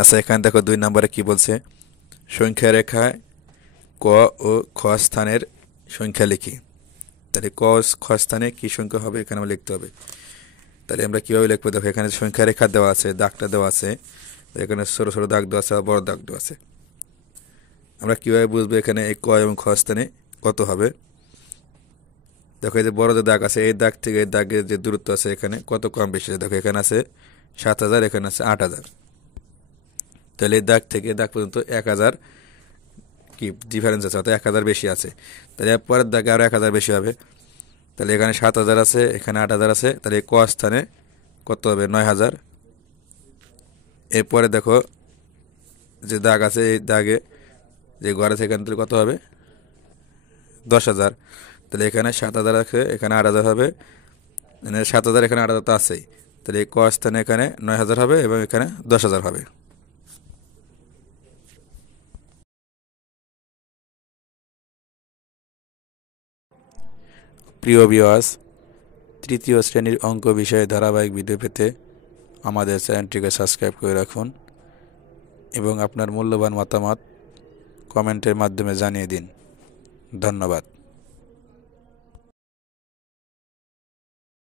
আচ্ছা, এখানে দেখো 2 নম্বরে কি বলছে, সংখ্যা রেখায় ক ও খ স্থানের সংখ্যা লিখি। তাহলে খ স্থানে কি সংখ্যা হবে এখানে আমরা লিখতে হবে। তাহলে আমরা কীভাবে লিখবো, দেখো এখানে সংখ্যা রেখা দেওয়া আছে, দাগটা দেওয়া আছে, এখানে ছোটো ছোটো দাগ দেওয়া আছে, বড় দাগ দেওয়া আছে। আমরা কীভাবে বুঝবো এখানে এই ক এবং খ স্থানে কত হবে। দেখো এই যে বড় যে দাগ আছে, এই দাগ থেকে এই দাগের যে দূরত্ব আছে এখানে কত কম বেশি আছে। দেখো এখানে আছে 7,000, এখানে আছে 8,000। তাহলে এই দাগ থেকে দাগ পর্যন্ত 1,000 কি ডিফারেন্স আছে, অর্থাৎ 1,000 বেশি আছে। তাহলে পরের দাগে আরও 1,000 বেশি হবে। তাহলে এখানে 7,000 আছে, এখানে 8,000 আছে, তাহলে ক স্থানে কত হবে, 9,000। এরপরে দেখো যে দাগ আছে, এই দাগে যে ঘরে থেকে এখানে কত হবে, 10,000। তাহলে এখানে 7,000 আছে, এখানে 8,000 হবে, মানে 7,000 এখানে 8,000 তো আছেই। তাহলে এই ক স্থানে এখানে 9,000 হবে এবং এখানে 10,000 হবে। প্রিয় ভিউয়ার্স, তৃতীয় শ্রেণীর অঙ্ক বিষয়ে ধারাবাহিক ভিডিও পেতে আমাদের চ্যানেলটিকে সাবস্ক্রাইব করে রাখুন এবং আপনার মূল্যবান মতামত কমেন্টের মাধ্যমে জানিয়ে দিন। ধন্যবাদ।